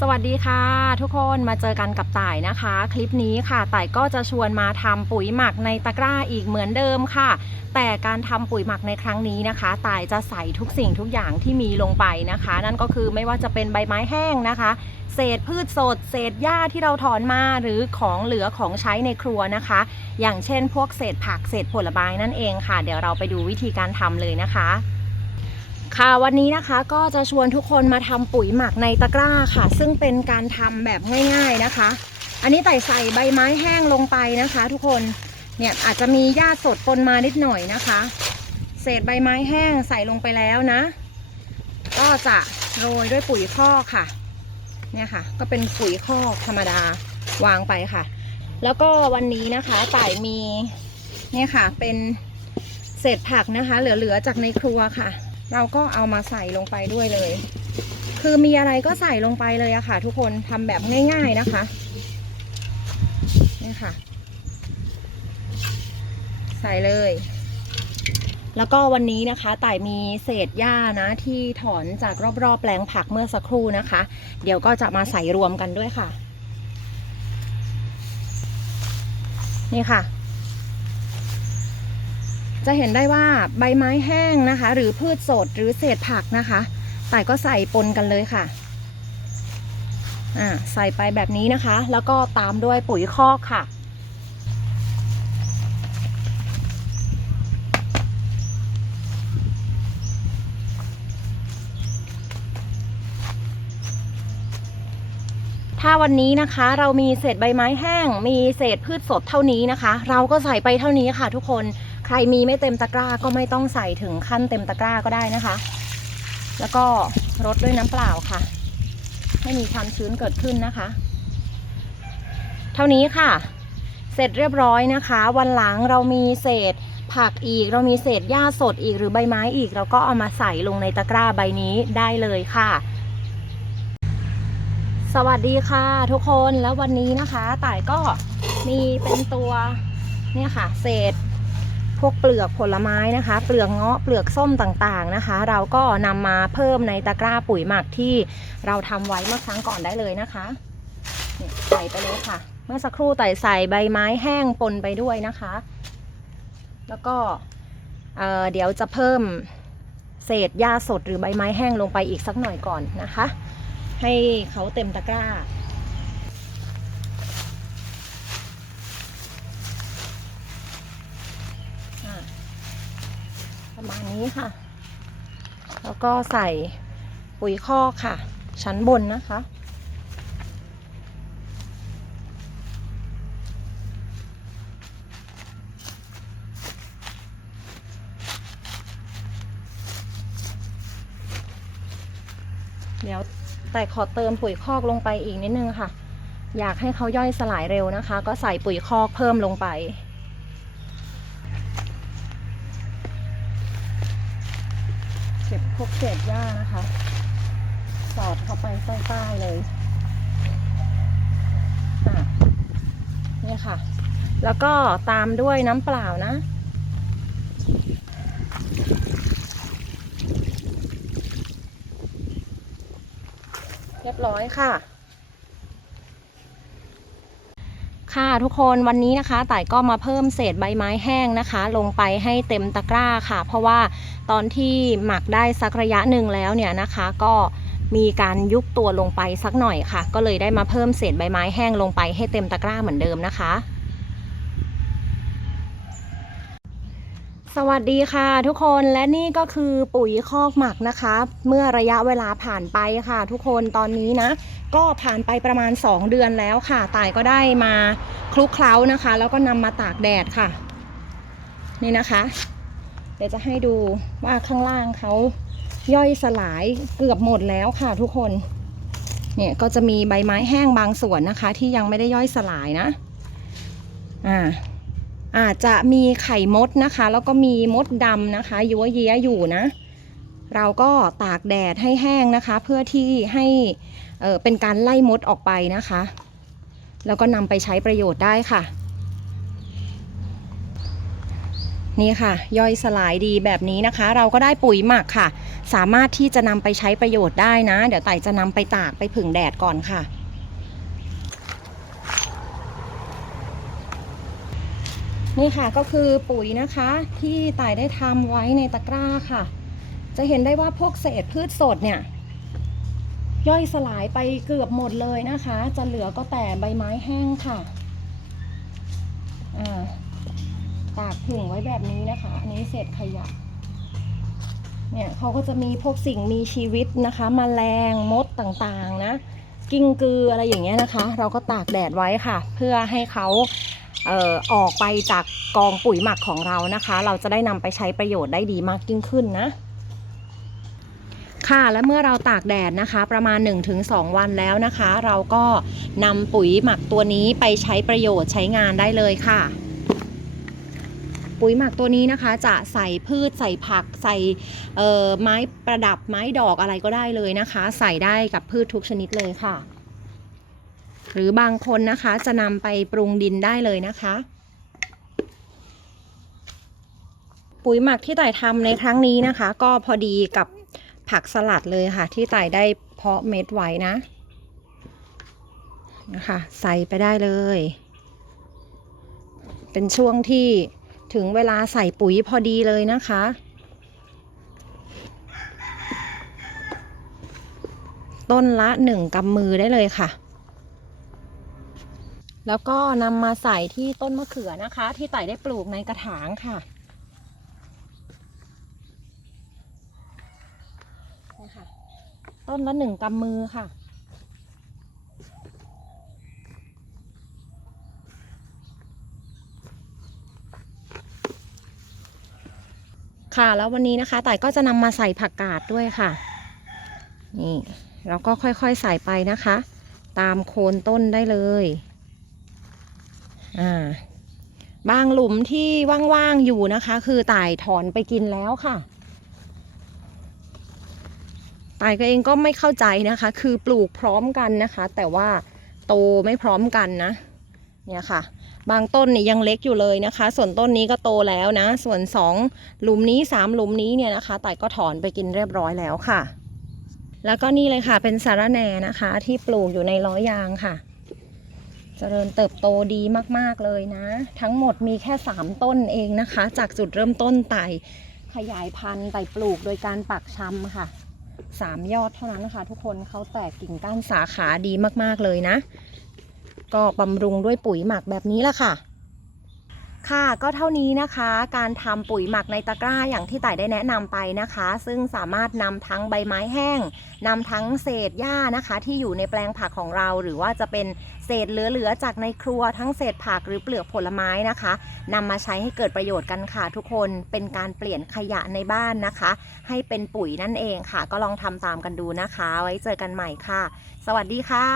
สวัสดีค่ะ ทุกคนมาเจอกันกับต่ายนะคะ คลิปนี้ค่ะต่ายก็จะชวนมาทำปุ๋ยหมักในตะกร้าอีกเหมือนเดิมค่ะ แต่การทำปุ๋ยหมักในครั้งนี้นะคะต่ายจะใส่ทุกสิ่งทุกอย่างที่มีลงไปนะคะ นั่นก็คือไม่ว่าจะเป็นใบไม้แห้งนะคะ เศษพืชสด เศษหญ้าที่เราถอนมาหรือของเหลือของใช้ในครัวนะคะ อย่างเช่น พวกเศษผักเศษผลไม้นั่นเองค่ะ เดี๋ยวเราไปดูวิธีการทำเลยนะคะ ค่ะวันนี้นะคะก็จะชวนทุกคนมาทำปุ๋ยหมักในตะกร้าค่ะ ซึ่งเป็นการทำแบบง่าย ๆนะคะ อันนี้ไต่ใส่ใบไม้แห้งลงไปนะคะ ทุกคนเนี่ยอาจจะมีหญ้าสดปนมานิดหน่อยนะคะ เศษใบไม้แห้งใส่ลงไปแล้วนะ ก็จะโรยด้วยปุ๋ยคอกค่ะเนี่ยค่ะ ก็เป็นปุ๋ยคอกธรรมดาวางไปค่ะ แล้วก็วันนี้นะคะไต่มีเนี่ยค่ะเป็นเศษผักนะคะ เหลือๆจากในครัวค่ะ เราก็เอามาใส่ลงไปด้วยเลย คือมีอะไรก็ใส่ลงไปเลยอะค่ะ ทุกคนทำแบบง่ายๆนะคะนี่ค่ะ ใส่เลย แล้วก็วันนี้นะคะต่ายมีเศษหญ้านะที่ถอนจากรอบๆแปลงผักเมื่อสักครู่นะคะ เดี๋ยวก็จะมาใส่รวมกันด้วยค่ะ นี่ค่ะ จะเห็นได้ว่าใบไม้แห้งนะคะ หรือพืชสดหรือเศษผักนะคะต่ก็ใส่ปนกันเลยค่ะอ่าใส่ไปแบบนี้นะคะ แล้วก็ตามด้วยปุ๋ยคอกค่ะ ถ้าวันนี้นะคะเรามีเศษใบไม้แห้ง มีเศษพืชสดเท่านี้นะคะ เราก็ใส่ไปเท่านี้ค่ะทุกคน ใครมีไม่เต็มตะกร้าก็ไม่ต้องใส่ถึงขั้นเต็มตะกร้าก็ได้นะคะ แล้วก็รดด้วยน้ำเปล่าค่ะ ให้มีความชื้นเกิดขึ้นนะคะ เท่านี้ค่ะ เสร็จเรียบร้อยนะคะ วันหลังเรามีเศษผักอีก เรามีเศษหญ้าสดอีกหรือใบไม้อีก เราก็เอามาใส่ลงในตะกร้าใบนี้ได้เลยค่ะสวัสดีค่ะ ทุกคนแล้ววันนี้นะคะ ต่ายก็มีเป็นตัวเนี่ยค่ะ เศษ พวกเปลือกผลไม้นะคะ เปลือกเงาะเปลือกส้มต่างๆนะคะ เราก็นำมาเพิ่มในตะกร้าปุ๋ยหมักที่เราทำไว้เมื่อครั้งก่อนได้เลยนะคะใส่ไปเลยค่ะ เมื่อสักครู่ไต่ใส่ใบไม้แห้งปนไปด้วยนะคะ แล้วก็เเดี๋ยวจะเพิ่มเศษหญ้าสดหรือใบไม้แห้งลงไปอีกสักหน่อยก่อนนะคะ ให้เขาเต็มตะกร้า ประมาณนี้ค่ะ แล้วก็ใส่ปุ๋ยคอกค่ะ ชั้นบนนะคะ เดี๋ยวแต่ขอเติมปุ๋ยคอกลงไปอีกนิดนึงค่ะ อยากให้เขาย่อยสลายเร็วนะคะ ก็ใส่ปุ๋ยคอกเพิ่มลงไป เก็บพวกเศษหญ้านะคะ สอดเข้าไปใต้ๆเลยเนี่ค่ะ แล้วก็ตามด้วยน้ำเปล่านะ เรียบร้อยค่ะ ค่ะทุกคนวันนี้นะคะต่ายก็มาเพิ่มเศษใบไม้แห้งนะคะ ลงไปให้เต็มตะกร้าค่ะ เพราะว่าตอนที่หมักได้สักระยะหนึ่งแล้วเนี่ยนะคะ ก็มีการยุบตัวลงไปสักหน่อยค่ะ ก็เลยได้มาเพิ่มเศษใบไม้แห้งลงไปให้เต็มตะกร้าเหมือนเดิมนะคะ สวัสดีค่ะทุกคนและนี่ก็คือปุ๋ยคอกหมักนะคะ เมื่อระยะเวลาผ่านไปค่ะ ทุกคนตอนนี้นะ ก็ผ่านไปประมาณ 2 เดือนแล้วค่ะต่ายก็ได้มาคลุกเคล้านะคะ แล้วก็นำมาตากแดดค่ะ นี่นะคะ เดี๋ยวจะให้ดูว่าข้างล่างเขาย่อยสลายเกือบหมดแล้วค่ะ ทุกคนเนี่ยก็จะมีใบไม้แห้งบางส่วนนะคะ ที่ยังไม่ได้ย่อยสลายนะอ่า อาจจะมีไข่มดนะคะ แล้วก็มีมดดำนะคะยัวเยียอยู่นะ เราก็ตากแดดให้แห้งนะคะ เพื่อที่ให้เเป็นการไล่มดออกไปนะคะ แล้วก็นำไปใช้ประโยชน์ได้ค่ะ นี่ค่ะ ย่อยสลายดีแบบนี้นะคะ เราก็ได้ปุ๋ยหมักค่ะ สามารถที่จะนำไปใช้ประโยชน์ได้นะ เดี๋ยวไต่จะนำไปตากไปผึ่งแดดก่อนค่ะ นี่ค่ะก็คือปุ๋ยนะคะที่ต่ายได้ทำไว้ในตะกร้าค่ะ จะเห็นได้ว่าพวกเศษพืชสดเนี่ย ย่อยสลายไปเกือบหมดเลยนะคะ จะเหลือก็แต่ใบไม้แห้งค่ะอ่าตากผึ่งไว้แบบนี้นะคะ อันนี้เศษขยะ เนี่ยเขาก็จะมีพวกสิ่งมีชีวิตนะคะมแมลงมดต่างๆนะ กิ้งกืออะไรอย่างเงี้ยนะคะ เราก็ตากแดดไว้ค่ะ เพื่อให้เขา ออออกไปจากกองปุ๋ยหมักของเรานะคะ เราจะได้นำไปใช้ประโยชน์ได้ดีมากยิ่งขึ้นนะค่ะและเมื่อเราตากแดดนะคะ ประมาณ 1-2 วันแล้วนะคะ เราก็นำปุ๋ยหมักตัวนี้ไปใช้ประโยชน์ใช้งานได้เลยค่ะ ปุ๋ยหมักตัวนี้นะคะจะใส่พืชใส่ผัก ใส่ไม้ประดับไม้ดอกอะไรก็ได้เลยนะคะ ใส่ได้กับพืชทุกชนิดเลยค่ะ หรือบางคนนะคะจะนำไปปรุงดินได้เลยนะคะ ปุ๋ยหมักที่ต่ายทำในครั้งนี้นะคะ ก็พอดีกับผักสลัดเลยค่ะ ที่ต่ายได้เพาะเม็ดไว้นะนะคะใส่ไปได้เลย เป็นช่วงที่ถึงเวลาใส่ปุ๋ยพอดีเลยนะคะ ต้นละหนึ่งกำมือได้เลยค่ะ แล้วก็นำมาใส่ที่ต้นมะเขือนะคะ ที่ไต่ได้ปลูกในกระถางค่ะนี่ค่ะต้นละหนึ่งกำมือค่ะ ค่ะแล้ววันนี้นะคะไต่ก็จะนำมาใส่ผักกาดด้วยค่ะ นี่เราก็ค่อยๆใส่ไปนะคะ ตามโคนต้นได้เลย อ่าบางหลุมที่ว่างๆอยู่นะคะ คือต่ายถอนไปกินแล้วค่ะต่ายก็เองก็ไม่เข้าใจนะคะ คือปลูกพร้อมกันนะคะ แต่ว่าโตไม่พร้อมกันนะ เนี่ยค่ะ บางต้นนี่ยังเล็กอยู่เลยนะคะ ส่วนต้นนี้ก็โตแล้วนะ ส่วนสองหลุมนี้สามหลุมนี้เนี่ยนะคะต่ายก็ถอนไปกินเรียบร้อยแล้วค่ะ แล้วก็นี่เลยค่ะเป็นสาระแหน่นะคะ ที่ปลูกอยู่ในล้อยางค่ะ เจริญเติบโตดีมากๆเลยนะ ทั้งหมดมีแค่ 3 ต้นเองนะคะ จากจุดเริ่มต้นไต่ขยายพันธุ์ไต่ปลูกโดยการปักชำค่ะสามยอดเท่านั้นนะคะ ทุกคนเขาแตกกิ่งก้านสาขาดีมากๆเลยนะ ก็บำรุงด้วยปุ๋ยหมักแบบนี้ละค่ะ ค่ะก็เท่านี้นะคะการทำปุ๋ยหมักในตะกร้าอย่างที่ต่ายได้แนะนำไปนะคะ ซึ่งสามารถนำทั้งใบไม้แห้งนำทั้งเศษหญ้านะคะ ที่อยู่ในแปลงผักของเรา หรือว่าจะเป็นเศษเหลือๆจากในครัวทั้งเศษผักหรือเปลือกผลไม้นะคะนำมาใช้ให้เกิดประโยชน์กันค่ะทุกคนเป็นการเปลี่ยนขยะในบ้านนะคะ ให้เป็นปุ๋ยนั่นเองค่ะ ก็ลองทำตามกันดูนะคะ ไว้เจอกันใหม่ค่ะ สวัสดีค่ะ